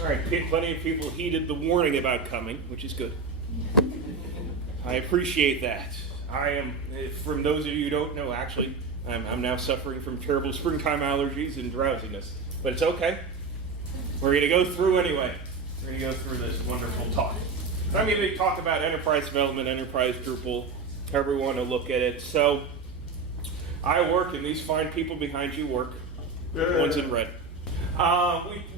All right, plenty of people heeded the warning about coming, which is good. I appreciate that. I am, from those of you who don't know, actually, I'm now suffering from terrible springtime allergies and drowsiness. But it's okay. We're going to go through anyway. We're going to go through this wonderful talk. I'm going to talk about enterprise development, enterprise Drupal, however we want to look at it. So I work, and these fine people behind you work. One's in red.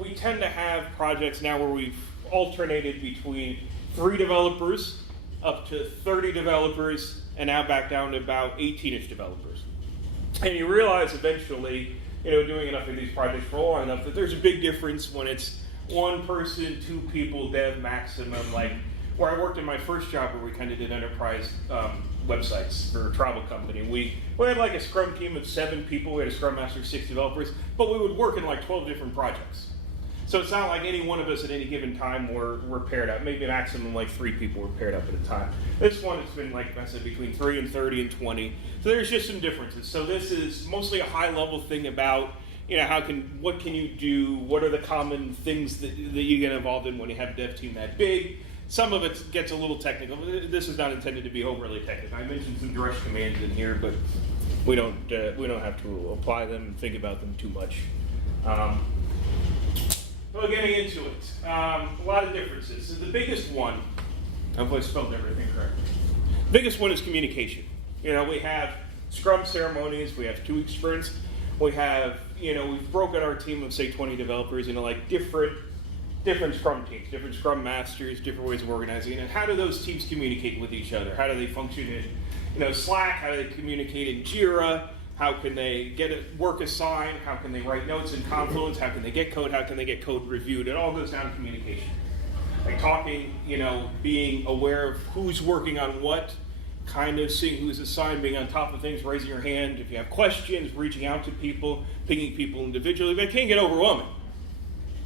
We tend to have projects now where we've alternated between 3 developers up to 30 developers, and now back down to about 18-ish developers. And you realize eventually, doing enough of these projects for long enough, that there's a big difference when it's 1 person, 2 people, dev maximum, like where I worked in my first job where we kind of did enterprise websites for a travel company. We had like a scrum team of 7 people, we had a scrum master, 6 developers, but we would work in like 12 different projects. So it's not like any one of us at any given time were paired up. Maybe a maximum like 3 people were paired up at a time. This one has been, like I said, between 3 and 30 and 20. So there's just some differences. So this is mostly a high level thing about, what can you do? What are the common things that you get involved in when you have a dev team that big? Some of it gets a little technical. This is not intended to be overly technical. I mentioned some direct commands in here, but we don't have to apply them and think about them too much. Well, getting into it, a lot of differences. So the biggest one, hopefully I spelled everything correctly. The biggest one is communication. We have scrum ceremonies, we have 2-week sprints, we have, we've broken our team of say 20 developers into like different scrum teams, different scrum masters, different ways of organizing, and how do those teams communicate with each other? How do they function in Slack? How do they communicate in Jira? How can they get work assigned? How can they write notes in Confluence? How can they get code? How can they get code reviewed? It all goes down to communication. Like talking, being aware of who's working on what, kind of seeing who's assigned, being on top of things, raising your hand. If you have questions, reaching out to people, pinging people individually, but it can get overwhelming.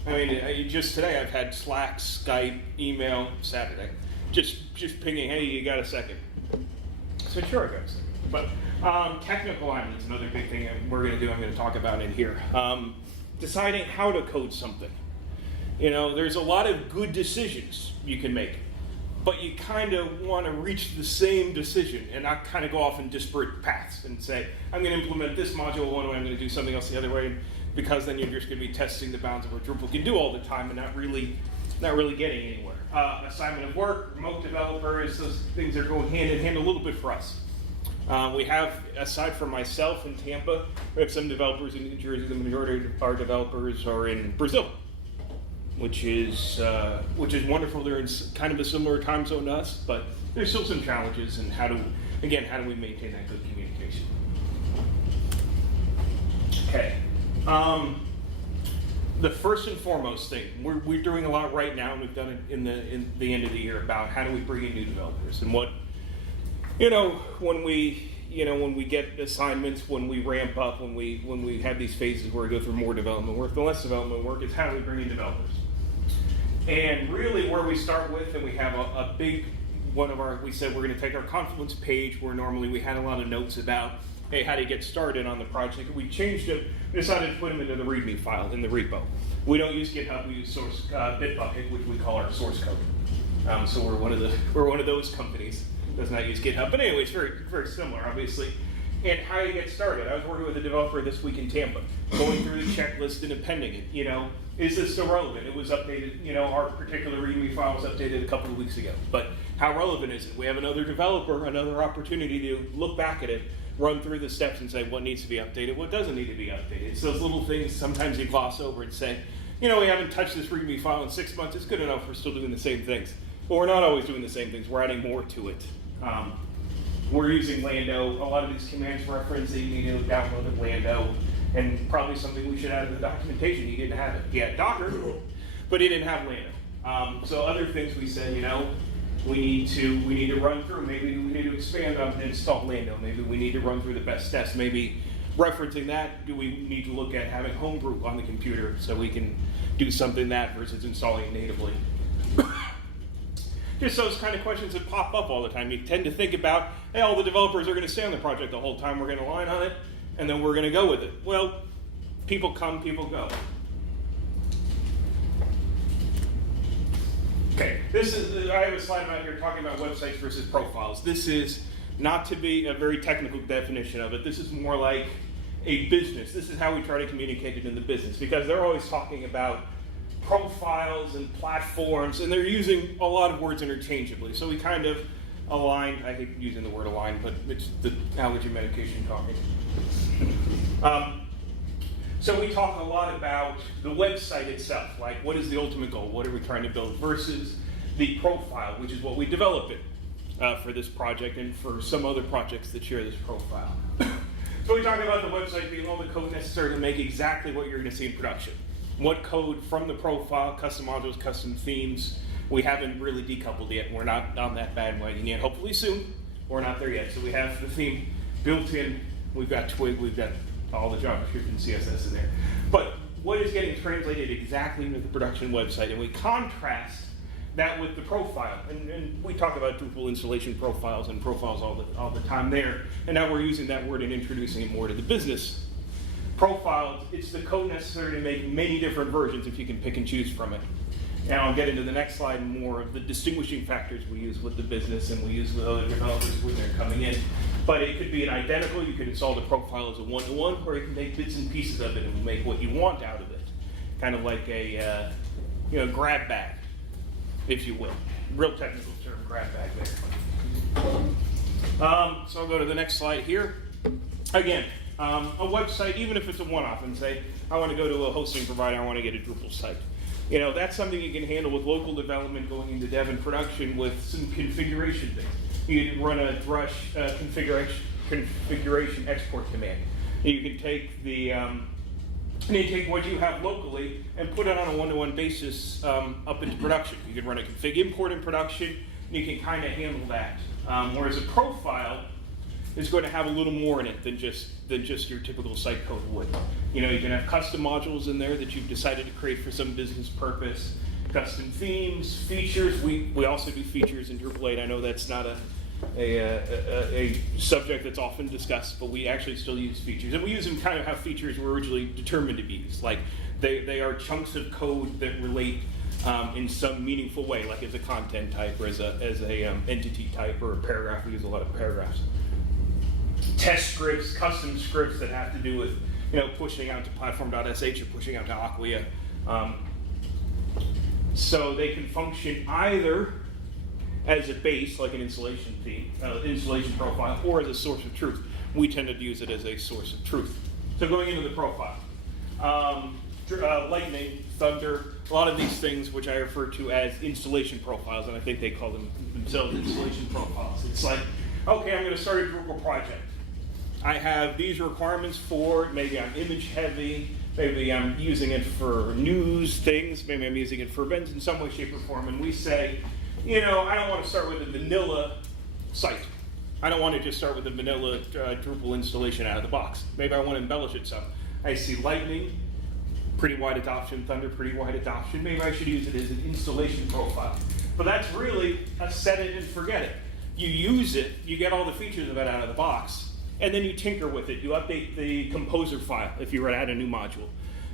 I mean, just today I've had Slack, Skype, email, Saturday, just pinging, hey, you got a second? So sure, I got a second. But technical alignment is another big thing I'm going to talk about in here. Deciding how to code something. There's a lot of good decisions you can make, but you kind of want to reach the same decision and not kind of go off in disparate paths and say, I'm going to implement this module one way, I'm going to do something else the other way, because then you're just going to be testing the bounds of what Drupal can do all the time and not really getting anywhere. Assignment of work, remote developers, those things are going hand in hand a little bit for us. We have, aside from myself in Tampa, we have some developers in New Jersey. The majority of our developers are in Brazil, which is wonderful. They're in kind of a similar time zone to us, but there's still some challenges. And how do we maintain that good communication? Okay. The first and foremost thing we're doing a lot right now, and we've done it in the end of the year about how do we bring in new developers and what. When we get assignments, when we ramp up, when we have these phases where we go through more development work, the less development work is how do we bring in developers. And really where we start with, and we have a big one of we said we're going to take our Confluence page where normally we had a lot of notes about, hey, how do you get started on the project? We changed them, we decided to put them into the README file in the repo. We don't use GitHub, we use Bitbucket, which we call our source code. So we're one of those companies. Does not use GitHub, but anyway, it's very, very similar, obviously. And how you get started. I was working with a developer this week in Tampa, going through the checklist and appending it. Is this still relevant? It was updated, our particular README file was updated a couple of weeks ago. But how relevant is it? We have another developer, another opportunity to look back at it, run through the steps and say what needs to be updated, what doesn't need to be updated. It's those little things sometimes you gloss over and say, we haven't touched this README file in 6 months, it's good enough, we're still doing the same things. But we're not always doing the same things, we're adding more to it. We're using Lando. A lot of these commands reference that you need to download at Lando, and probably something we should add in the documentation. He didn't have it. He had Docker, but he didn't have Lando. So other things we said, we need to run through. Maybe we need to expand on and install Lando. Maybe we need to run through the best tests. Maybe referencing that, do we need to look at having homebrew on the computer so we can do something that versus installing it natively? Just those kind of questions that pop up all the time. You tend to think about, hey, all the developers are going to stay on the project the whole time, we're going to align on it, and then we're going to go with it. Well, people come, people go. I have a slide about here talking about websites versus profiles. This is not to be a very technical definition of it. This is more like a business. This is how we try to communicate it in the business, because they're always talking about profiles and platforms, and they're using a lot of words interchangeably. So we kind of align. I hate using the word align, but it's the allergy medication talking. So we talk a lot about the website itself, like what is the ultimate goal, what are we trying to build, versus the profile, which is what we develop it for this project and for some other projects that share this profile. So we talk about the website being all the code necessary to make exactly what you're going to see in production. What code from the profile, custom modules, custom themes. We haven't really decoupled yet. We're not on that bandwagon yet. Hopefully soon. We're not there yet. So we have the theme built in. We've got Twig. We've got all the JavaScript and CSS in there. But what is getting translated exactly into the production website? And we contrast that with the profile. And we talk about Drupal installation profiles and profiles all the time there. And now we're using that word and introducing it more to the business. Profiles, it's the code necessary to make many different versions if you can pick and choose from it. And I'll get into the next slide more of the distinguishing factors we use with the business and we use with other developers when they're coming in. But it could be an identical, you could install the profile as a one-to-one, or you can make bits and pieces of it and make what you want out of it. Kind of like a grab bag, if you will. Real technical term, grab bag there. So I'll go to the next slide here. Again, a website, even if it's a one-off, and say, I want to go to a hosting provider, I want to get a Drupal site. That's something you can handle with local development going into dev and production with some configuration things. You can run a Drush configuration export command. You can take what you have locally and put it on a one-to-one basis up into production. You can run a config import in production, and you can kind of handle that. Whereas a profile is going to have a little more in it than just your typical site code would. You can have custom modules in there that you've decided to create for some business purpose, custom themes, features. We also do features in Drupal 8. I know that's not a subject that's often discussed, but we actually still use features. And we use them kind of how features were originally determined to be used. Like they are chunks of code that relate in some meaningful way, like as a content type or as a entity type or a paragraph. We use a lot of paragraphs. Test scripts, custom scripts that have to do with pushing out to platform.sh or pushing out to Acquia. So they can function either as a base, like an installation theme, installation profile, or as a source of truth. We tend to use it as a source of truth. So going into the profile, Lightning, Thunder, a lot of these things which I refer to as installation profiles, and I think they call themselves installation profiles. It's like, okay, I'm going to start a Drupal project. I have these requirements for, maybe I'm image heavy, maybe I'm using it for news things, maybe I'm using it for events in some way, shape, or form, and we say, I don't want to start with a vanilla site. I don't want to just start with a vanilla Drupal installation out of the box. Maybe I want to embellish it some. I see Lightning, pretty wide adoption, Thunder, pretty wide adoption. Maybe I should use it as an installation profile. But that's really a set it and forget it. You use it, you get all the features of it out of the box, and then you tinker with it. You update the composer file if you add a new module.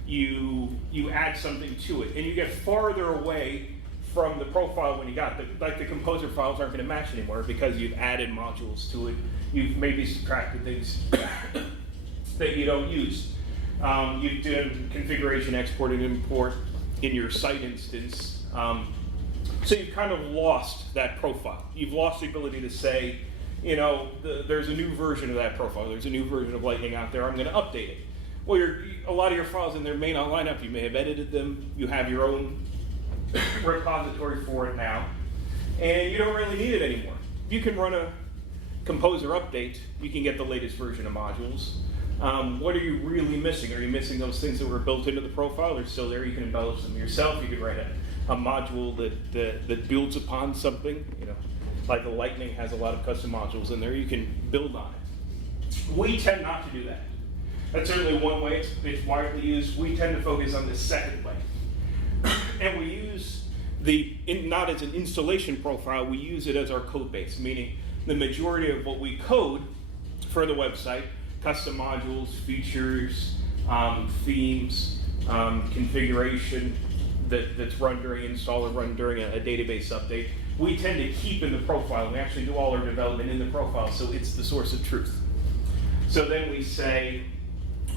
You add something to it, and you get farther away from the profile when you got the composer files aren't going to match anymore because you've added modules to it. You've maybe subtracted things that you don't use. You've done configuration export and import in your site instance. So you've kind of lost that profile. You've lost the ability to say, there's a new version of that profile. There's a new version of Lightning out there. I'm going to update it. Well, a lot of your files in there may not line up. You may have edited them. You have your own repository for it now, and you don't really need it anymore. You can run a composer update. You can get the latest version of modules. What are you really missing? Are you missing those things that were built into the profile? They're still there. You can embellish them yourself. You can write a module that builds upon something. Like the Lightning has a lot of custom modules in there. You can build on it. We tend not to do that. That's certainly one way it's widely used. We tend to focus on the second way. And we use not as an installation profile, we use it as our code base, meaning the majority of what we code for the website, custom modules, features, themes, configuration, that's run during install or run during a database update, we tend to keep in the profile. We actually do all our development in the profile, so it's the source of truth. So then we say,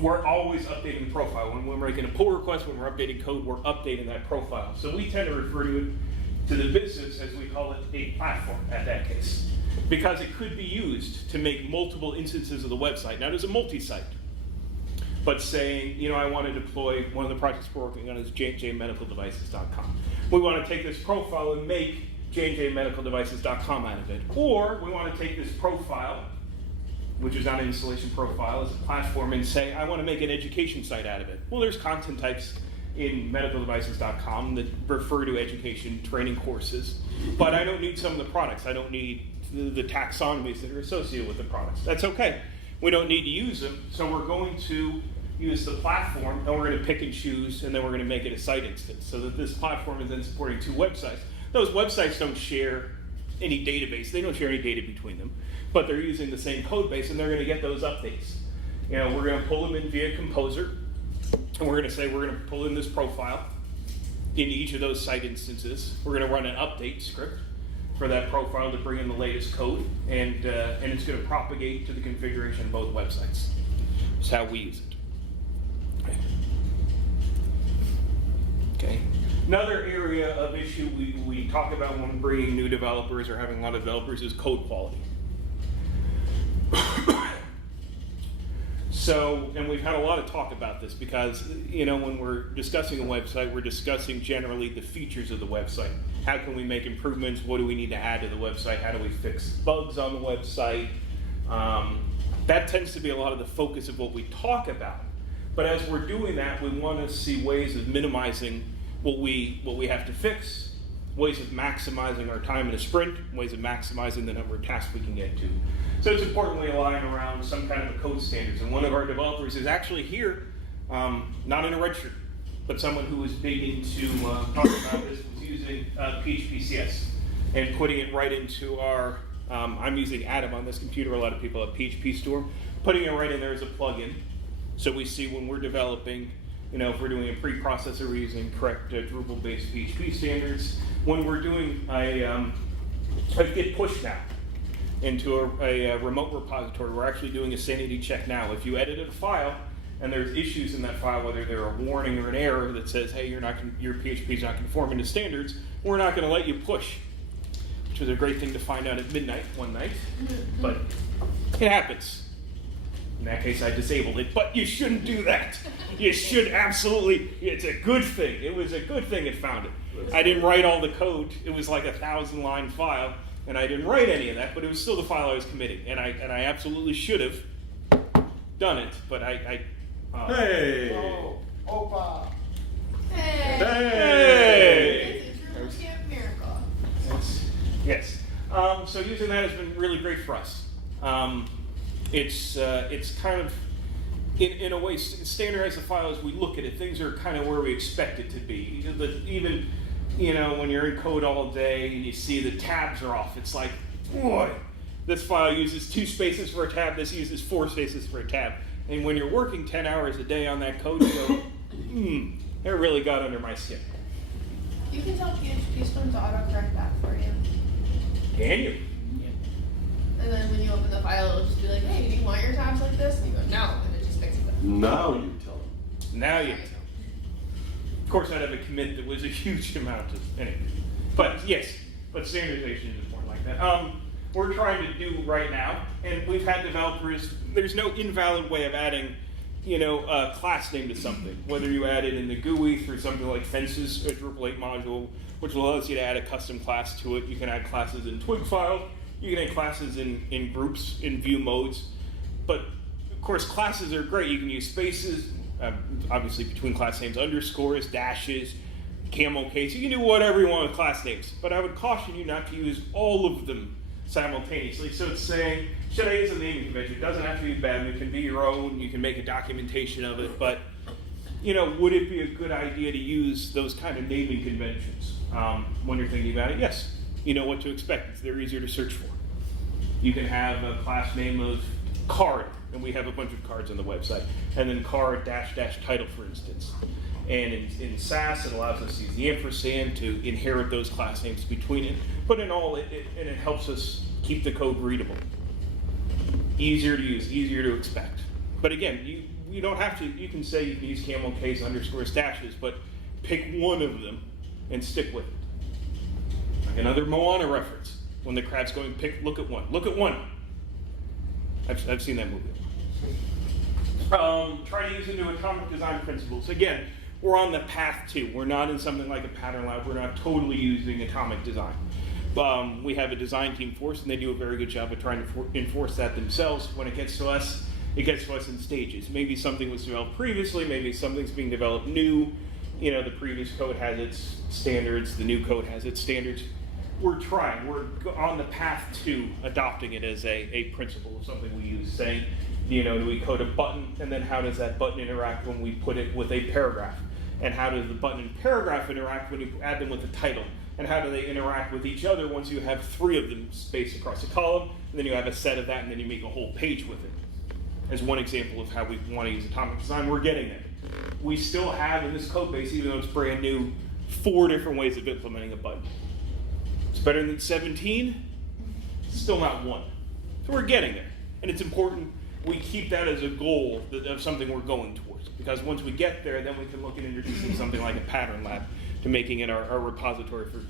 we're always updating the profile. When we're making a pull request, when we're updating code, we're updating that profile. So we tend to refer to the business as we call it a platform at that case, because it could be used to make multiple instances of the website. Now there's a multi-site, but saying, you know, I want to deploy, one of the projects we're working on is jnjmedicaldevices.com. We want to take this profile and make jnjmedicaldevices.com out of it. Or we want to take this profile, which is not an installation profile, as a platform, and say, I want to make an education site out of it. Well, there's content types in medicaldevices.com that refer to education training courses, but I don't need some of the products. I don't need the taxonomies that are associated with the products. That's okay. We don't need to use them, so we're going to use the platform, and we're going to pick and choose, and then we're going to make it a site instance, so that this platform is then supporting 2 websites. Those websites don't share any database. They don't share any data between them, but they're using the same code base, and they're going to get those updates. You know, we're going to pull them in via Composer, and we're going to say we're going to pull in this profile into each of those site instances. We're going to run an update script for that profile to bring in the latest code, and it's going to propagate to the configuration of both websites. That's how we use it. Okay. Another area of issue we talk about when bringing new developers or having a lot of developers is code quality. So, and we've had a lot of talk about this because, you know, when we're discussing a website, we're discussing generally the features of the website. How can we make improvements? What do we need to add to the website? How do we fix bugs on the website? That tends to be a lot of the focus of what we talk about. But as we're doing that, we want to see ways of minimizing what we have to fix, ways of maximizing our time in a sprint, ways of maximizing the number of tasks we can get to. So it's important we align around some kind of a code standards. And one of our developers is actually here, not in a red shirt, but someone who was big into talking about this, was using PHPCS and putting it right into our, I'm using Atom on this computer, a lot of people have PHP Storm, putting it right in there as a plugin. So we see when we're developing, you know, if we're doing a preprocessor, we're using correct Drupal-based PHP standards. When we're doing a Git push now into a remote repository, we're actually doing a sanity check now. If you edited a file and there's issues in that file, whether they're a warning or an error that says, hey, your PHP is not conforming to standards, we're not going to let you push, which was a great thing to find out at midnight one night, but it happens. In that case, I disabled it, but you shouldn't do that. You should absolutely, it's a good thing. It was a good thing it found it. I didn't write all the code. It was like a 1,000-line file, and I didn't write any of that, but it was still the file I was committing, and I absolutely should have done it, but Hey! Oh, Opa! Hey! Hey! It's a Drupalcamp miracle. Yes. So using that has been really great for us. It's kind of, in a way, standardized the file as we look at it. Things are kind of where we expect it to be. Even, you know, when you're in code all day and you see the tabs are off, it's like, boy, this file uses 2 spaces for a tab, this uses 4 spaces for a tab. And when you're working 10 hours a day on that code, you go, it really got under my skin. You can tell PHP Storm to autocorrect that for you. Can you? And then when you open the file, it'll just be like, hey, do you want your tabs like this? And you go, no, and it just fixes it. Now you tell them. Now you. Of course, I'd have a commit that was a huge amount of anyway. But yes, but standardization is important like that. We're trying to do right now, and we've had developers. There's no invalid way of adding, you know, a class name to something. Whether you add it in the GUI through something like Fences, a Drupal 8 module, which allows you to add a custom class to it. You can add classes in twig file. You can add classes in groups, in view modes. But of course, classes are great. You can use spaces, obviously between class names, underscores, dashes, camel case. You can do whatever you want with class names. But I would caution you not to use all of them simultaneously. So it's saying, should I use a naming convention? It doesn't have to be bad. It can be your own. You can make a documentation of it. But, you know, would it be a good idea to use those kind of naming conventions when you're thinking about it? Yes. You know what to expect. They're easier to search for. You can have a class name of card, and we have a bunch of cards on the website, and then card -- title, for instance. And in SAS, it allows us to use the ampersand to inherit those class names between it. But in all, it helps us keep the code readable. Easier to use, easier to expect. But again, you don't have to, you can say you can use camel case underscore stashes, but pick one of them and stick with it. Like another Moana reference. When the crab's going, look at one. Look at one. I've seen that movie. Try to use into atomic design principles. Again, we're on the path to. We're not in something like a pattern lab. We're not totally using atomic design. We have a design team for us, and they do a very good job of trying to enforce that themselves. When it gets to us, it gets to us in stages. Maybe something was developed previously, maybe something's being developed new. You know, the previous code has its standards, the new code has its standards. We're trying, we're on the path to adopting it as a principle of something we use, saying, you know, do we code a button, and then how does that button interact when we put it with a paragraph? And how does the button and paragraph interact when you add them with a title? And how do they interact with each other once you have 3 of them spaced across a column, and then you have a set of that, and then you make a whole page with it? As one example of how we want to use atomic design, we're getting there. We still have in this code base, even though it's brand new, 4 different ways of implementing a button. It's better than 17, it's still not 1. So we're getting there. And it's important we keep that as a goal of something we're going towards. Because once we get there, then we can look at introducing something like a pattern lab to making it our repository for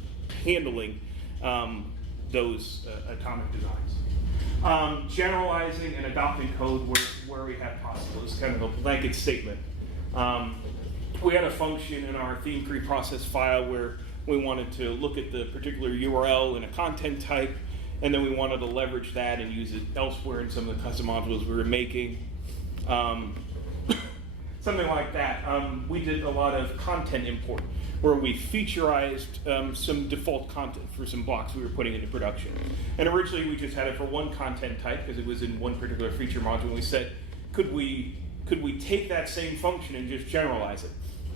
handling those atomic designs. Generalizing and adopting code where we have possible is kind of a blanket statement. We had a function in our theme preprocess file where we wanted to look at the particular URL in a content type, and then we wanted to leverage that and use it elsewhere in some of the custom modules we were making. Something like that. We did a lot of content import, where we featureized some default content for some blocks we were putting into production. And originally we just had it for one content type because it was in one particular feature module. And we said, could we take that same function and just generalize it?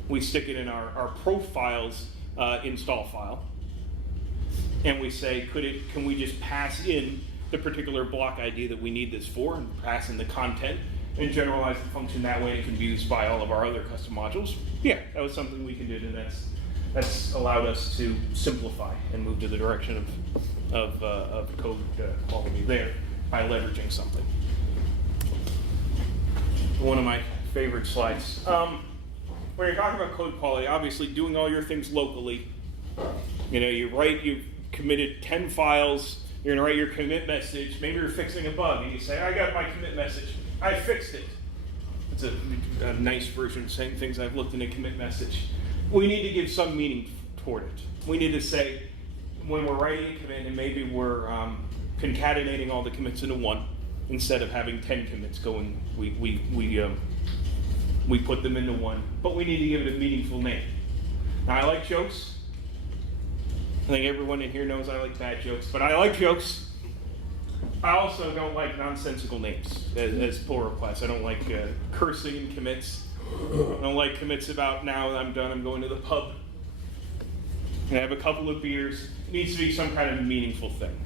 We stick it in our profiles install file, and we say, can we just pass in the particular block ID that we need this for, and pass in the content, and generalize the function that way, and it can be used by all of our other custom modules? Yeah, that was something we can do, and that's allowed us to simplify and move to the direction of code quality there by leveraging something. One of my favorite slides. When you're talking about code quality, obviously doing all your things locally, you know, you've committed 10 files, you're gonna write your commit message, maybe you're fixing a bug, and you say, I got my commit message, I fixed it. It's a nice version of saying things I've looked in a commit message. We need to give some meaning toward it. We need to say, when we're writing a commit, and maybe we're concatenating all the commits into one, instead of having 10 commits going, we put them into one, but we need to give it a meaningful name. Now, I like jokes. I think everyone in here knows I like bad jokes, but I like jokes. I also don't like nonsensical names as pull requests. I don't like cursing in commits. I don't like commits about, now I'm done, I'm going to the pub. And I have a couple of beers. It needs to be some kind of meaningful thing.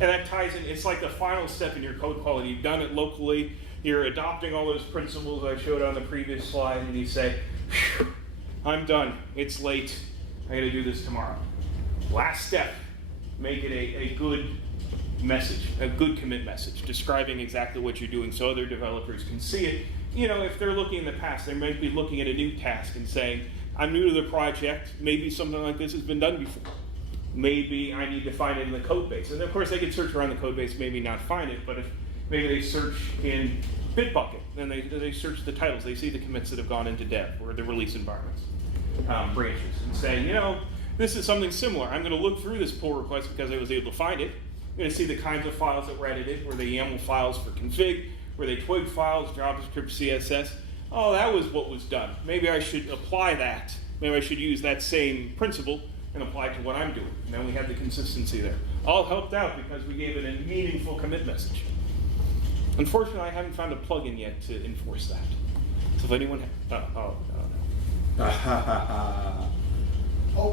And that ties in, it's like the final step in your code quality. You've done it locally, you're adopting all those principles I showed on the previous slide, and you say, I'm done, it's late, I gotta do this tomorrow. Last step, make it a good message, a good commit message, describing exactly what you're doing so other developers can see it. You know, if they're looking in the past, they might be looking at a new task and saying, I'm new to the project, maybe something like this has been done before. Maybe I need to find it in the code base. And of course they could search around the code base, maybe not find it, but if maybe they search in Bitbucket, then they search the titles, they see the commits that have gone into dev or the release environments, branches, and say, you know, this is something similar. I'm going to look through this pull request because I was able to find it. I'm going to see the kinds of files that were edited. Were they YAML files for config? Were they Twig files, JavaScript, CSS? Oh, that was what was done. Maybe I should apply that. Maybe I should use that same principle and apply it to what I'm doing. And then we have the consistency there. All helped out because we gave it a meaningful commit message. Unfortunately, I haven't found a plugin yet to enforce that. So if anyone,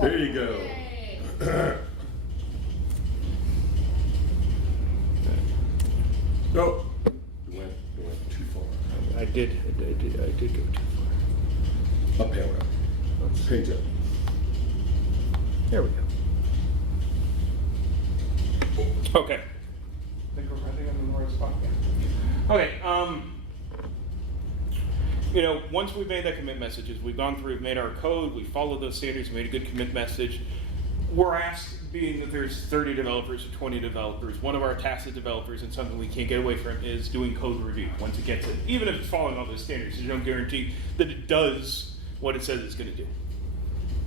There you go. Go. You went too far. I did go too far. Uphill. page up. There we go. Okay. I think I'm in the right spot. Okay. Once we've made that commit messages, we've gone through, we've made our code, we followed those standards, made a good commit message. We're asked, being that there's 30 developers or 20 developers, one of our tasks as developers, and something we can't get away from, is doing code review once it gets it. Even if it's following all those standards, there's no guarantee that it does what it says it's going to do.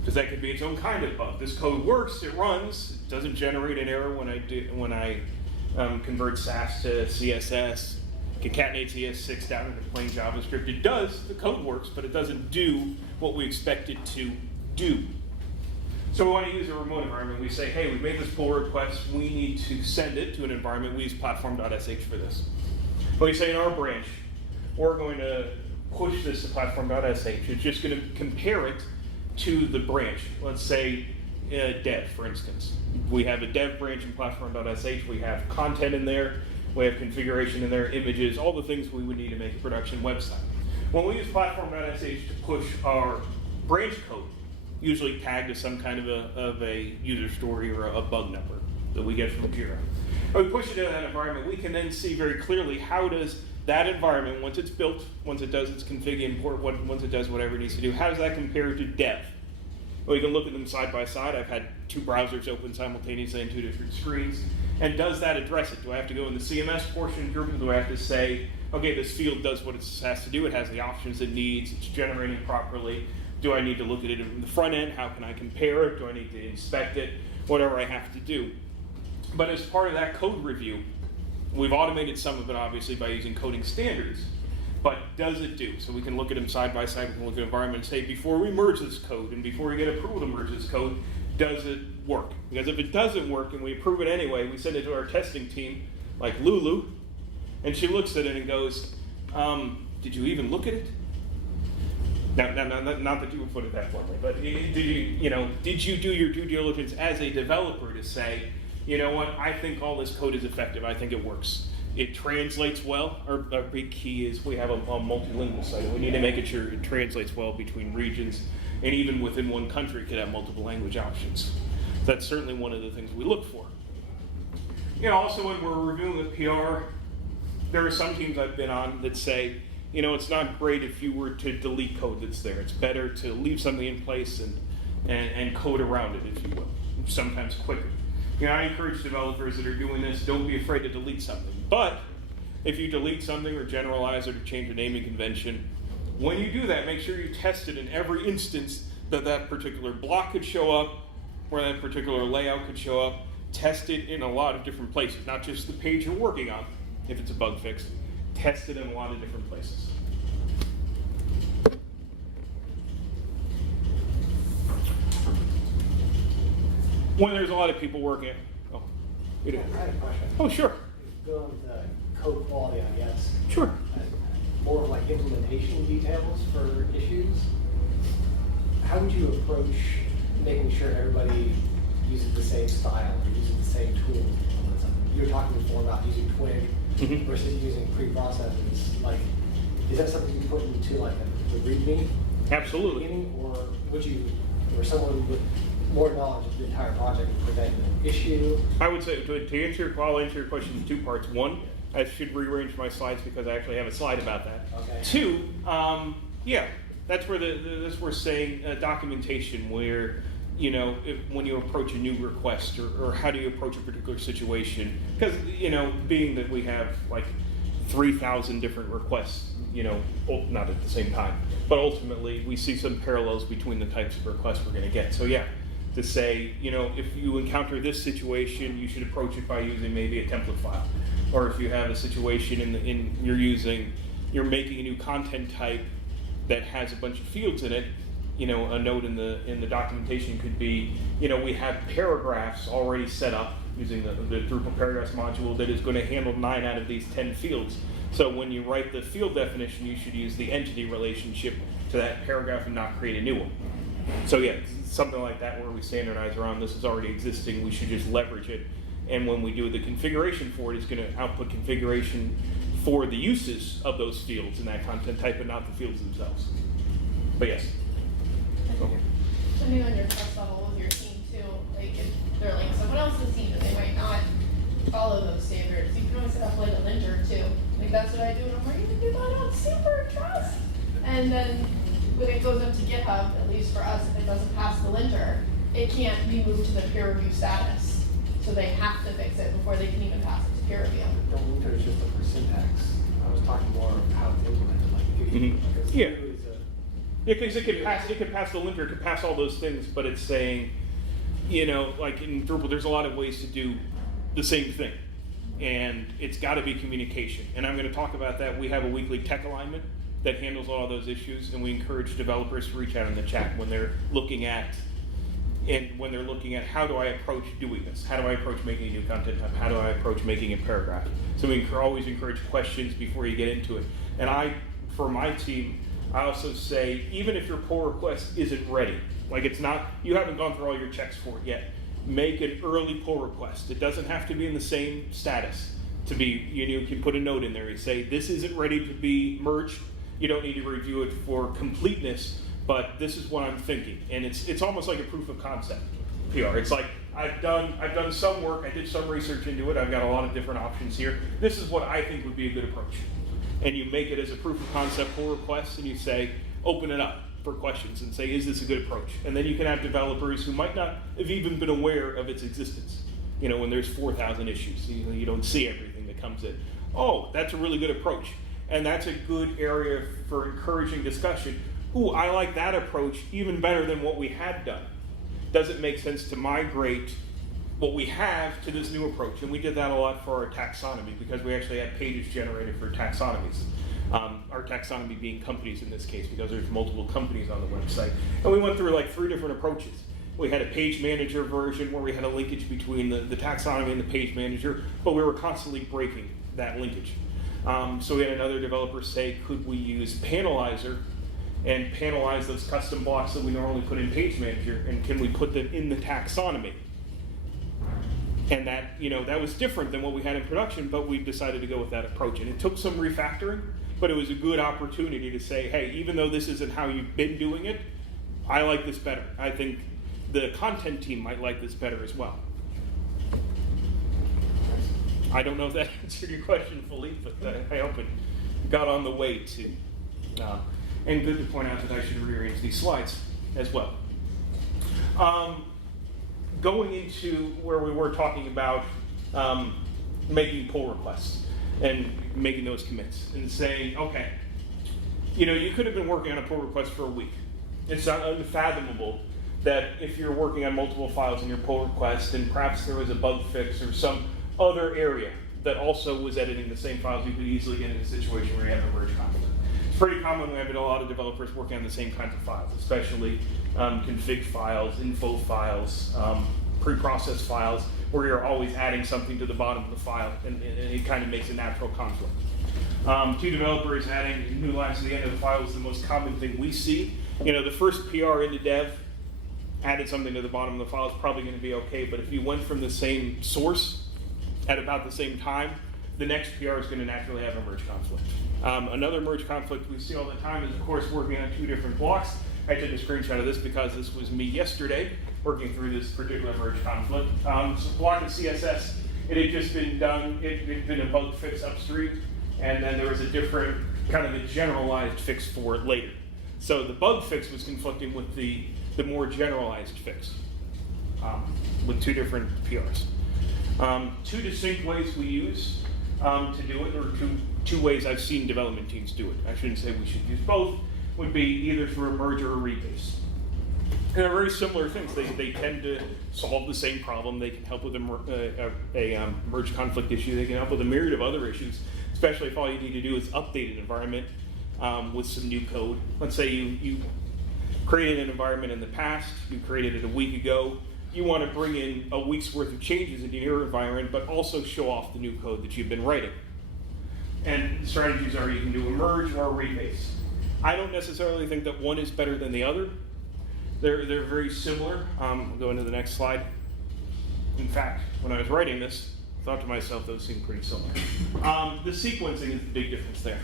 Because that could be its own kind of bug. This code works, it runs, it doesn't generate an error when I convert Sass to CSS, concatenate CS6 down into plain JavaScript. It does, the code works, but it doesn't do what we expect it to do. So we want to use a remote environment. We say, hey, we made this pull request. We need to send it to an environment. We use platform.sh for this. We say in our branch, we're going to push this to platform.sh. It's just going to compare it to the branch. Let's say dev, for instance. We have a dev branch in platform.sh. We have content in there. We have configuration in there, images, all the things we would need to make a production website. When we use platform.sh to push our branch code, usually tagged as some kind of a user story or a bug number that we get from Jira. When we push it into that environment, we can then see very clearly how does that environment, once it's built, once it does its config import, once it does whatever it needs to do, how does that compare to dev? We can look at them side by side. I've had two browsers open simultaneously on two different screens. And does that address it? Do I have to go in the CMS portion of Drupal? Do I have to say, okay, this field does what it has to do. It has the options it needs. It's generating properly. Do I need to look at it in the front end? How can I compare it? Do I need to inspect it? Whatever I have to do. But as part of that code review, we've automated some of it, obviously, by using coding standards. But does it do? So we can look at them side by side. We can look at the environment and say, before we merge this code and before we get approval to merge this code, does it work? Because if it doesn't work and we approve it anyway, we send it to our testing team, like Lulu, and she looks at it and goes, did you even look at it? Now, not that you would put it that bluntly, but did you do your due diligence as a developer to say, you know what, I think all this code is effective, I think it works. It translates well. Our big key is we have a multilingual site, and we need to make sure it translates well between regions, and even within one country it could have multiple language options. That's certainly one of the things we look for. Also when we're reviewing the PR, there are some teams I've been on that say, it's not great if you were to delete code that's there. It's better to leave something in place and code around it, if you will, sometimes quicker. I encourage developers that are doing this, don't be afraid to delete something. But if you delete something or generalize it or change a naming convention, when you do that, make sure you test it in every instance that particular block could show up, or that particular layout could show up. Test it in a lot of different places, not just the page you're working on, if it's a bug fix. Test it in a lot of different places. When there's a lot of people working, I had a question. Oh, sure. Going with the code quality, I guess. Sure. More of like implementation details for issues. How would you approach making sure everybody uses the same style or uses the same tool? You were talking before about using Twig versus using pre-processes. Like, is that something you put into like the README? Absolutely. Or would you, or someone with more knowledge of the entire project would prevent an issue? I would say, I'll answer your question in two parts. One, I should rearrange my slides because I actually have a slide about that. Okay. Two, that's where that's where saying documentation, where when you approach a new request or how do you approach a particular situation, because being that we have like 3,000 different requests, not at the same time, but ultimately we see some parallels between the types of requests we're going to get. So to say, if you encounter this situation, you should approach it by using maybe a template file. Or if you have a situation you're making a new content type that has a bunch of fields in it, a note in the documentation could be, we have paragraphs already set up using the Drupal paragraphs module that is going to handle 9 out of these 10 fields. So when you write the field definition, you should use the entity relationship to that paragraph and not create a new one. So something like that where we standardize around this is already existing, we should just leverage it. And when we do the configuration for it, it's going to output configuration for the uses of those fields in that content type, but not the fields themselves. But yes. Okay. depending on your trust level with your team too, like if they're like someone else's team and they might not follow those standards, you can always set up like a linter too. Like that's what I do, and I'm like, you people I don't super trust. And then when it goes up to GitHub, at least for us, if it doesn't pass the linter, it can't be moved to the peer review status. So they have to fix it before they can even pass it to peer review. The linter is just for syntax. I was talking more of how to implement it. Like if you, Mhm. like a Yeah. view is a, Yeah, because it could pass the linter, it could pass all those things, but it's saying, you know, like in Drupal, there's a lot of ways to do the same thing. And it's got to be communication. And I'm going to talk about that. We have a weekly tech alignment that handles all of those issues, and we encourage developers to reach out in the chat when they're looking at how do I approach doing this? How do I approach making a new content type? How do I approach making a paragraph? So we always encourage questions before you get into it. And for my team, I also say, even if your pull request isn't ready, like it's not, you haven't gone through all your checks for it yet, make an early pull request. It doesn't have to be in the same status to be, you can put a note in there. You say, this isn't ready to be merged. You don't need to review it for completeness, but this is what I'm thinking. And it's almost like a proof of concept PR. It's like, I've done some work, I did some research into it, I've got a lot of different options here. This is what I think would be a good approach. And you make it as a proof of concept pull request, and you say, open it up for questions and say, is this a good approach? And then you can have developers who might not have even been aware of its existence. You know, when there's 4,000 issues, you don't see everything that comes in. Oh, that's a really good approach. And that's a good area for encouraging discussion. Ooh, I like that approach even better than what we had done. Does it make sense to migrate what we have to this new approach? And we did that a lot for our taxonomy because we actually had pages generated for taxonomies. Our taxonomy being companies in this case, because there's multiple companies on the website. And we went through like 3 different approaches. We had a page manager version where we had a linkage between the taxonomy and the page manager, but we were constantly breaking that linkage. So we had another developer say, could we use Panelizer and panelize those custom blocks that we normally put in page manager, and can we put them in the taxonomy? And that, that was different than what we had in production, but we decided to go with that approach. And it took some refactoring, but it was a good opportunity to say, hey, even though this isn't how you've been doing it, I like this better. I think the content team might like this better as well. I don't know if that answered your question fully, but I hope it got on the way to. And good to point out that I should rearrange these slides as well. Going into where we were talking about making pull requests and making those commits and saying, okay, you could have been working on a pull request for a week. It's not unfathomable that if you're working on multiple files in your pull request and perhaps there was a bug fix or some other area that also was editing the same files, you could easily get in a situation where you have a merge conflict. It's pretty common. We have a lot of developers working on the same kinds of files, especially config files, info files, pre-processed files, where you're always adding something to the bottom of the file, and it kind of makes a natural conflict. 2 developers adding new lines to the end of the file is the most common thing we see. The first PR into dev added something to the bottom of the file is probably going to be okay, but if you went from the same source at about the same time, the next PR is going to naturally have a merge conflict. Another merge conflict we see all the time is, of course, working on 2 different blocks. I took a screenshot of this because this was me yesterday working through this particular merge conflict. So block of CSS, it had just been done, it had been a bug fix upstream, and then there was a different, kind of a generalized fix for it later. So the bug fix was conflicting with the more generalized fix with 2 different PRs. 2 distinct ways we use to do it, or two ways I've seen development teams do it. I shouldn't say we should use both, would be either through a merge or a rebase. And they're very similar things. They tend to solve the same problem. They can help with a merge conflict issue. They can help with a myriad of other issues, especially if all you need to do is update an environment with some new code. Let's say you created an environment in the past, you created it a week ago, you want to bring in a week's worth of changes into your environment, but also show off the new code that you've been writing. And strategies are you can do a merge or a rebase. I don't necessarily think that one is better than the other. They're very similar. I'll go into the next slide. In fact, when I was writing this, I thought to myself those seem pretty similar. The sequencing is the big difference there.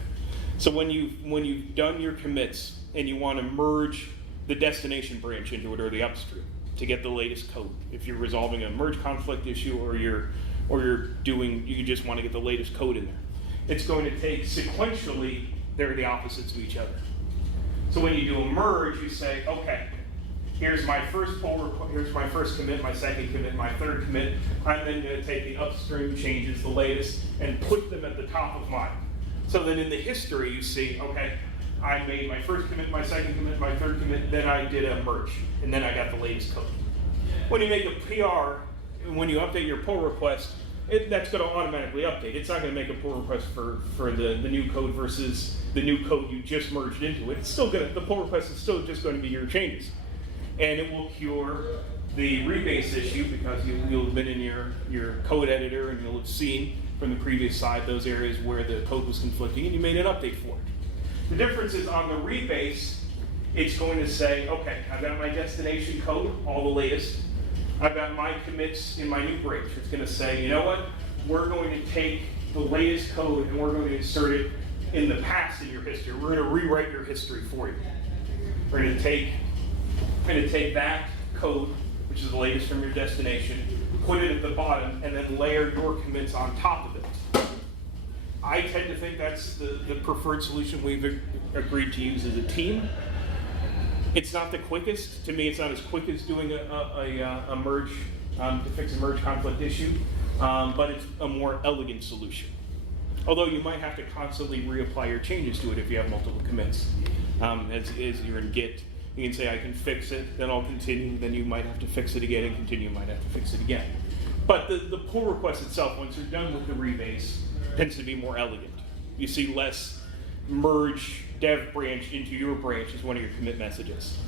So when you've done your commits and you want to merge the destination branch into it or the upstream to get the latest code. If you're resolving a merge conflict issue or you just want to get the latest code in there. It's going to take sequentially, they're the opposites of each other. So when you do a merge, you say, okay, here's my first here's my first commit, my second commit, my third commit. I'm then going to take the upstream changes, the latest, and put them at the top of mine. So then in the history, you see, okay, I made my first commit, my second commit, my third commit, then I did a merge, and then I got the latest code. When you make a PR, when you update your pull request, that's going to automatically update. It's not going to make a pull request for the new code versus the new code you just merged into it. It's still going to, the pull request is still just going to be your changes. And it will cure the rebase issue because you'll have been in your code editor and you'll have seen from the previous side those areas where the code was conflicting and you made an update for it. The difference is on the rebase, it's going to say, okay, I've got my destination code, all the latest. I've got my commits in my new branch. It's going to say, you know what? We're going to take the latest code and we're going to insert it in the past in your history. We're going to rewrite your history for you. We're going to take that code, which is the latest from your destination, put it at the bottom, and then layer your commits on top of it. I tend to think that's the preferred solution we've agreed to use as a team. It's not the quickest. To me, it's not as quick as doing a merge, to fix a merge conflict issue, but it's a more elegant solution. Although you might have to constantly reapply your changes to it if you have multiple commits. As you're in Git, you can say, I can fix it, then I'll continue, then you might have to fix it again and continue, you might have to fix it again. But the pull request itself, once you're done with the rebase, tends to be more elegant. You see less merge dev branch into your branch as one of your commit messages.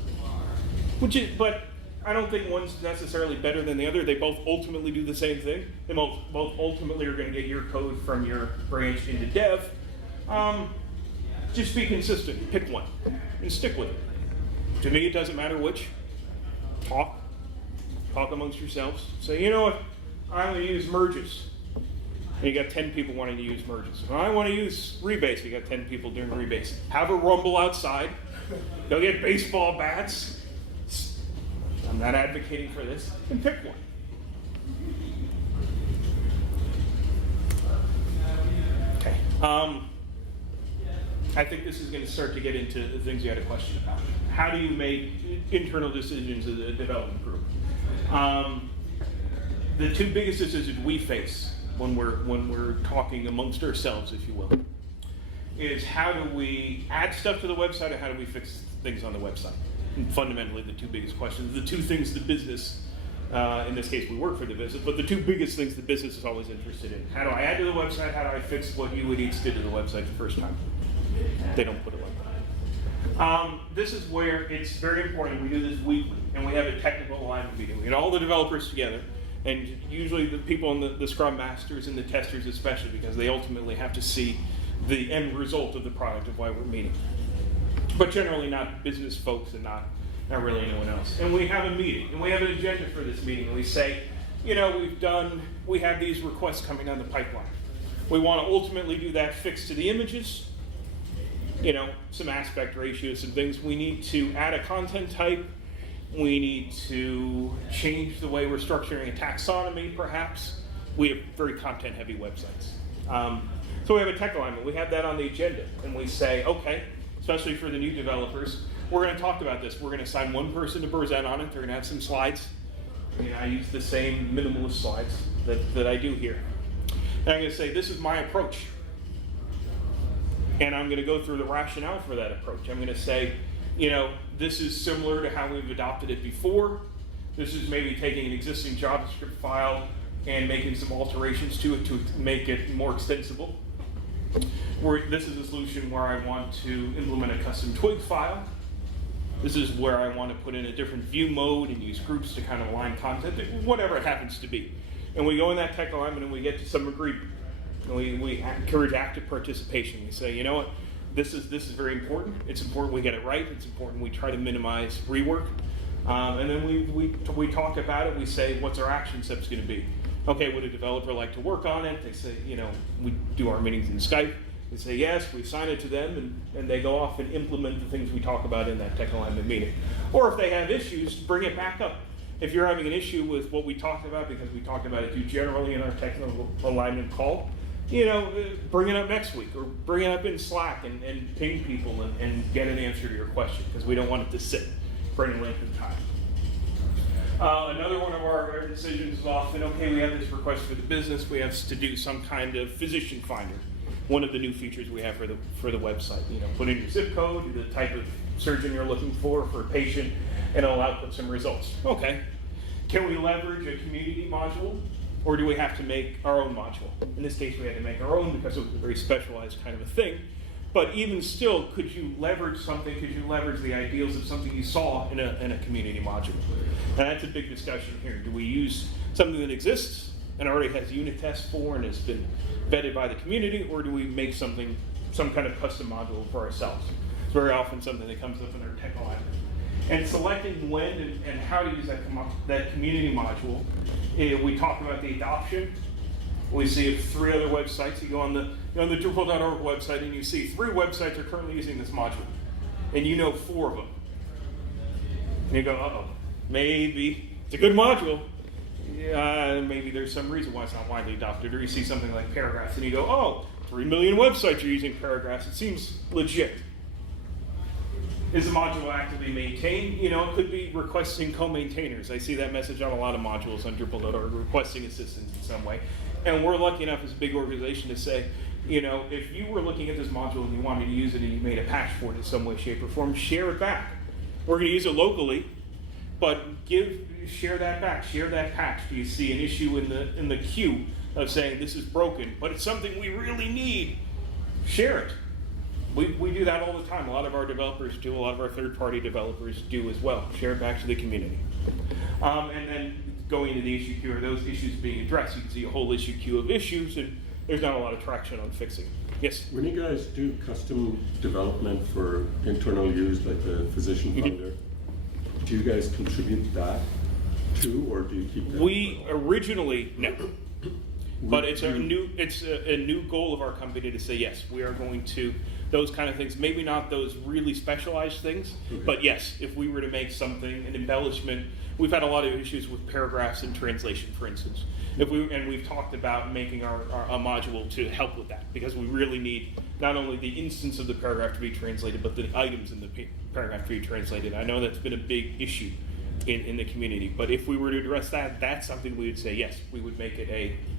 But I don't think one's necessarily better than the other. They both ultimately do the same thing. They both ultimately are going to get your code from your branch into dev. Just be consistent. Pick one and stick with it. To me, it doesn't matter which. Talk amongst yourselves. Say, you know what? I'm going to use merges. And you got 10 people wanting to use merges. Well, I want to use rebase. You got 10 people doing rebase. Have a rumble outside. Go get baseball bats. I'm not advocating for this. And pick one. Okay. I think this is going to start to get into the things you had a question about. How do you make internal decisions as a development group? The two biggest decisions we face when we're talking amongst ourselves, if you will, is how do we add stuff to the website and how do we fix things on the website? And fundamentally, the two biggest questions, the two things the business, in this case we work for the business, but the two biggest things the business is always interested in. How do I add to the website? How do I fix what you idiots did to the website the first time? They don't put it like that. This is where it's very important. We do this weekly, and we have a technical alignment meeting. We get all the developers together, and usually the people in the Scrum Masters and the testers especially, because they ultimately have to see the end result of the product of why we're meeting. But generally not business folks and not really anyone else. And we have a meeting, and we have an agenda for this meeting. We say, you know, we have these requests coming down the pipeline. We want to ultimately do that fix to the images, you know, some aspect ratios, some things. We need to add a content type. We need to change the way we're structuring a taxonomy, perhaps. We have very content-heavy websites. So we have a tech alignment. We have that on the agenda. And we say, okay, especially for the new developers, we're going to talk about this. We're going to assign one person to present on it. They're going to have some slides. I mean, I use the same minimalist slides that I do here. And I'm going to say, this is my approach. And I'm going to go through the rationale for that approach. I'm going to say, you know, this is similar to how we've adopted it before. This is maybe taking an existing JavaScript file and making some alterations to it to make it more extensible. This is a solution where I want to implement a custom twig file. This is where I want to put in a different view mode and use groups to kind of align content, whatever it happens to be. And we go in that tech alignment and we get to some agreement. And we encourage active participation. We say, you know what, this is very important. It's important we get it right. It's important we try to minimize rework. And then we talk about it. We say, what's our action steps going to be? Okay, would a developer like to work on it? They say, you know, we do our meetings in Skype. They say yes, we assign it to them, and they go off and implement the things we talk about in that tech alignment meeting. Or if they have issues, bring it back up. If you're having an issue with what we talked about, because we talked about it too generally in our technical alignment call, bring it up next week, or bring it up in Slack and ping people and get an answer to your question, because we don't want it to sit for any length of time. Another one of our decisions is often, okay, we have this request for the business, we have to do some kind of physician finder. One of the new features we have for the website. Put in your zip code, the type of surgeon you're looking for a patient, and it'll output some results. Okay. Can we leverage a community module, or do we have to make our own module? In this case, we had to make our own because it was a very specialized kind of a thing. But even still, could you leverage something? Could you leverage the ideals of something you saw in a community module? And that's a big discussion here. Do we use something that exists and already has unit tests for and has been vetted by the community, or do we make some kind of custom module for ourselves? It's very often something that comes up in our tech alignment. And selecting when and how to use that community module, we talk about the adoption. We see 3 other websites. You go on the Drupal.org website and you see 3 websites are currently using this module, and 4 of them. And you go, uh-oh, maybe it's a good module. Maybe there's some reason why it's not widely adopted. Or you see something like paragraphs and you go, oh, 3 million websites are using paragraphs. It seems legit. Is the module actively maintained? It could be requesting co-maintainers. I see that message on a lot of modules on Drupal.org, requesting assistance in some way. And we're lucky enough as a big organization to say, if you were looking at this module and you wanted to use it and you made a patch for it in some way, shape, or form, share it back. We're going to use it locally, but share that back, share that patch. Do you see an issue in the queue of saying this is broken, but it's something we really need? Share it. We do that all the time. A lot of our developers do. A lot of our third-party developers do as well. Share it back to the community. And then going into the issue queue, are those issues being addressed? You can see a whole issue queue of issues, and there's not a lot of traction on fixing. Yes? When you guys do custom development for internal use, like the physician finder, do you guys contribute that too, or do you keep that? We originally, no. But it's a new goal of our company to say, yes, we are going to, those kind of things, maybe not those really specialized things, but yes, if we were to make something, an embellishment, we've had a lot of issues with paragraphs in translation, for instance. And we've talked about making a module to help with that, because we really need not only the instance of the paragraph to be translated, but the items in the paragraph to be translated. I know that's been a big issue in the community, but if we were to address that, that's something we would say, yes, we would make it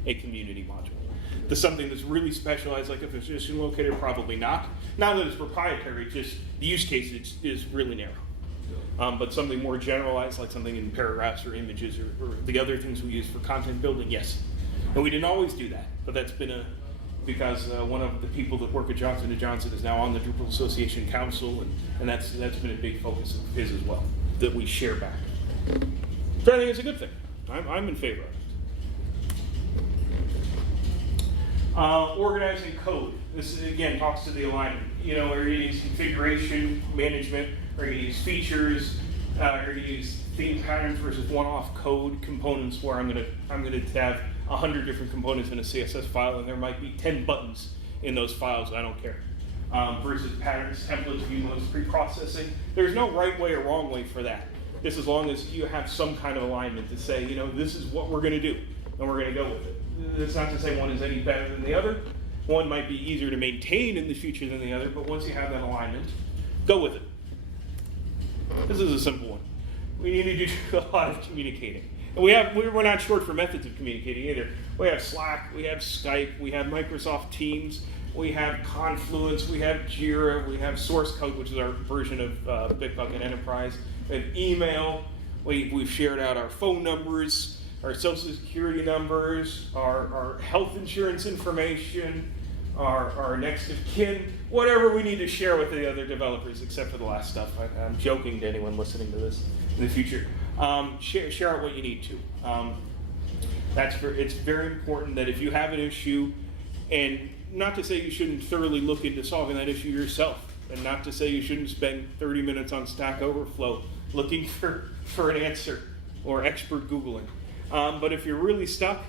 a community module. To something that's really specialized, like a physician locator, probably not. Not that it's proprietary, just the use case is really narrow. But something more generalized, like something in paragraphs or images or the other things we use for content building, yes. And we didn't always do that, but that's been because one of the people that work at Johnson & Johnson is now on the Drupal Association Council, and that's been a big focus of his as well, that we share back. So I think it's a good thing. I'm in favor of it. Organizing code. This again talks to the alignment. Are you use configuration management? Are you use features? Are you use theme patterns versus one-off code components? Where I'm gonna have 100 different components in a CSS file, and there might be 10 buttons in those files. I don't care. Versus patterns, templates, view modes, pre-processing. There's no right way or wrong way for that. Just as long as you have some kind of alignment to say, this is what we're going to do, and we're going to go with it. That's not to say one is any better than the other. One might be easier to maintain in the future than the other, but once you have that alignment, go with it. This is a simple one. We need to do a lot of communicating. And we're not short for methods of communicating either. We have Slack, we have Skype, we have Microsoft Teams, we have Confluence, we have Jira, we have Source Code, which is our version of Bitbucket Enterprise. We have email. We've shared out our phone numbers, our social security numbers, our health insurance information, our next of kin, whatever we need to share with the other developers, except for the last stuff. I'm joking to anyone listening to this in the future. Share out what you need to. It's very important that if you have an issue, and not to say you shouldn't thoroughly look into solving that issue yourself, and not to say you shouldn't spend 30 minutes on Stack Overflow looking for an answer or expert Googling. But if you're really stuck,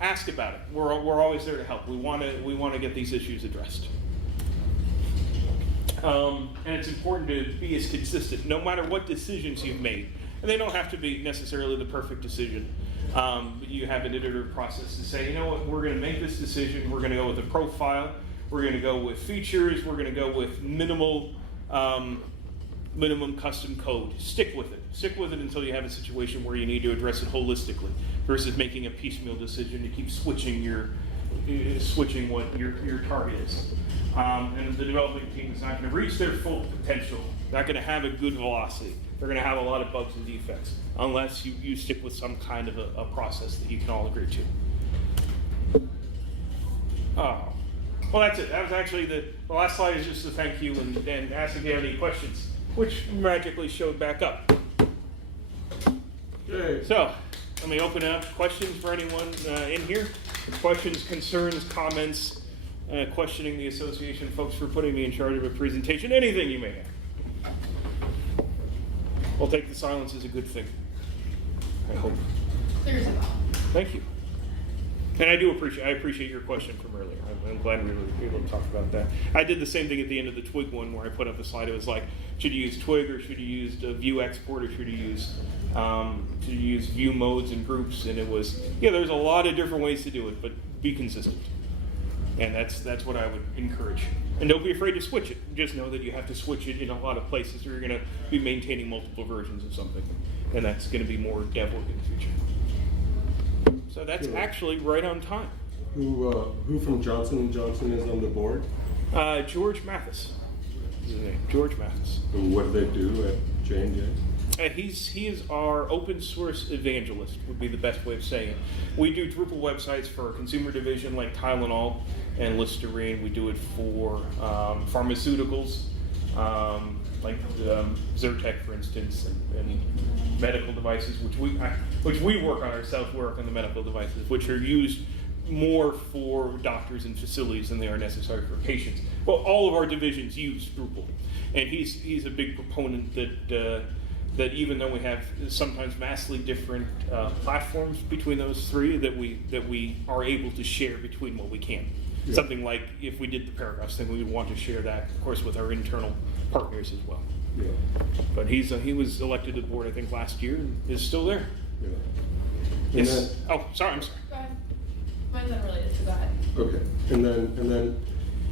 ask about it. We're always there to help. We want to get these issues addressed. And it's important to be as consistent, no matter what decisions you've made. And they don't have to be necessarily the perfect decision. But you have an iterative process to say, you know what, we're going to make this decision. We're going to go with a profile. We're going to go with features. We're going to go with minimum custom code. Stick with it. Stick with it until you have a situation where you need to address it holistically, versus making a piecemeal decision to keep switching what your target is. And the development team is not going to reach their full potential. Not going to have a good velocity. They're going to have a lot of bugs and defects unless you stick with some kind of a process that you can all agree to. Oh, well, that's it. That was actually the last slide is just a thank you and ask if you have any questions, which magically showed back up. Okay. So, let me open it up. Questions for anyone in here? Questions, concerns, comments, questioning the association folks for putting me in charge of a presentation, anything you may have. I'll take the silence as a good thing, I hope. There's a lot. Thank you. And I appreciate your question from earlier. I'm glad we were able to talk about that. I did the same thing at the end of the Twig one where I put up a slide. It was like, should you use Twig or should you use view export or should you use view modes and groups? And it was, there's a lot of different ways to do it, but be consistent. And that's what I would encourage. And don't be afraid to switch it. Just know that you have to switch it in a lot of places or you're going to be maintaining multiple versions of something. And that's going to be more dev work in the future. So that's actually right on time. Who from Johnson & Johnson is on the board? George Mathis is his name. George Mathis. And what do they do at J&J? He is our open source evangelist, would be the best way of saying it. We do Drupal websites for our consumer division like Tylenol and Listerine. We do it for pharmaceuticals, like Zyrtec, for instance, and medical devices, which we work on ourselves. We work on the medical devices, which are used more for doctors and facilities than they are necessary for patients. Well, all of our divisions use Drupal, and he's a big proponent that even though we have sometimes vastly different platforms between those three, that we are able to share between what we can. Yeah. Something like if we did the paragraphs thing, we would want to share that, of course, with our internal partners as well. Yeah. But he was elected to the board, I think, last year, and is still there. Yeah. Yes. I'm sorry. Go ahead. Mine's unrelated to that. Okay. And then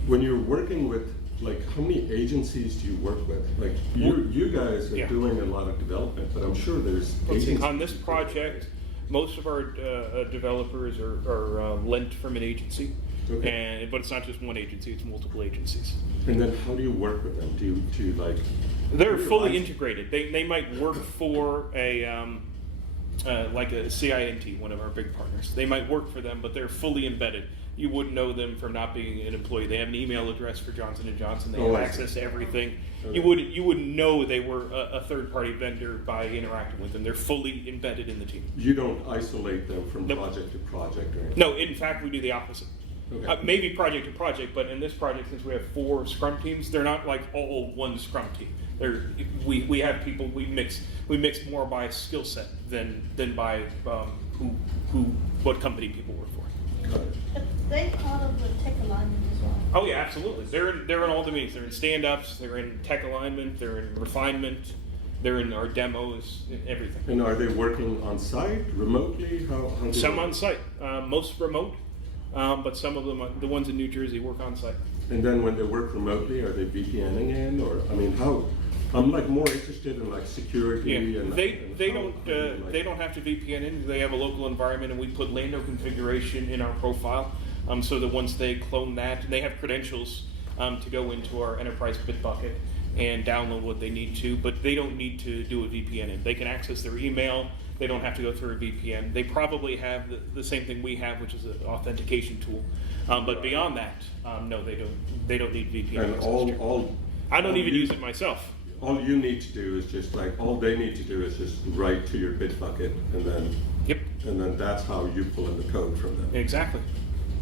when you're working with, like, how many agencies do you work with? Like, you guys are doing a lot of development, but I'm sure there's agencies. On this project, most of our developers are lent from an agency. Okay. But it's not just one agency, it's multiple agencies. And then how do you work with them? Do you like... They're fully integrated. They might work for like a CINT, one of our big partners. They might work for them, but they're fully embedded. You wouldn't know them from not being an employee. They have an email address for Johnson & Johnson. They have access to everything. Okay. You wouldn't know they were a third-party vendor by interacting with them. They're fully embedded in the team. You don't isolate them from project to project or anything? No, in fact, we do the opposite. Okay. Maybe project to project, but in this project, since we have 4 Scrum teams, they're not like all one Scrum team. We have people we mix more by skill set than by what company people work for. But they part of the tech alignment as well. Oh yeah, absolutely. They're in all the meetings. They're in stand-ups. They're in tech alignment. They're in refinement. They're in our demos. Everything. And are they working on site, remotely? How some on site, most remote. But some of them, the ones in New Jersey, work on site. And then when they work remotely, are they VPNing in, or I mean, how? I'm like more interested in like security. Yeah. And they don't have to VPN in. They have a local environment, and we put Lando configuration in our profile, so that once they clone that, and they have credentials to go into our enterprise Bitbucket and download what they need to, but they don't need to do a VPN in. They can access their email. They don't have to go through a VPN. They probably have the same thing we have, which is an authentication tool. But beyond that, no, they don't need VPN. And I don't even use it myself. All you need to do is just like, all they need to do is just write to your Bitbucket, and then and then that's how you pull in the code from them. Exactly.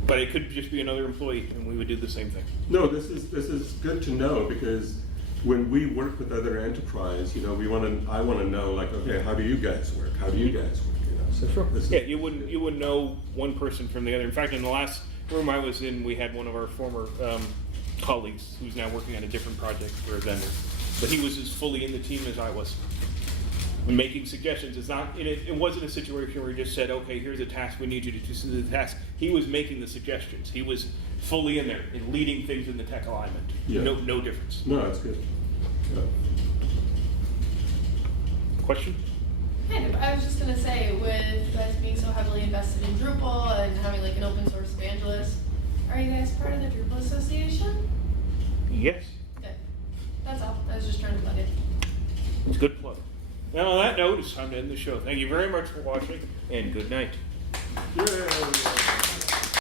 But it could just be another employee, and we would do the same thing. No, this is good to know, because when we work with other enterprise, I want to know, like, okay, how do you guys work? How do you guys work? So sure. You wouldn't know one person from the other. In fact, in the last room I was in, we had one of our former colleagues who's now working on a different project for a vendor. But he was as fully in the team as I was. Making suggestions. It wasn't a situation where he just said, okay, here's a task, we need you to do the task. He was making the suggestions. He was fully in there and leading things in the tech alignment. Yeah. No difference. No, that's good. Yeah. Question? Kind of. I was just gonna say, with you guys being so heavily invested in Drupal and having like an open source evangelist, are you guys part of the Drupal Association? Yes. Good. That's all. I was just trying to plug it. It's a good plug. And on that note, it's time to end the show. Thank you very much for watching, and good night. Yay!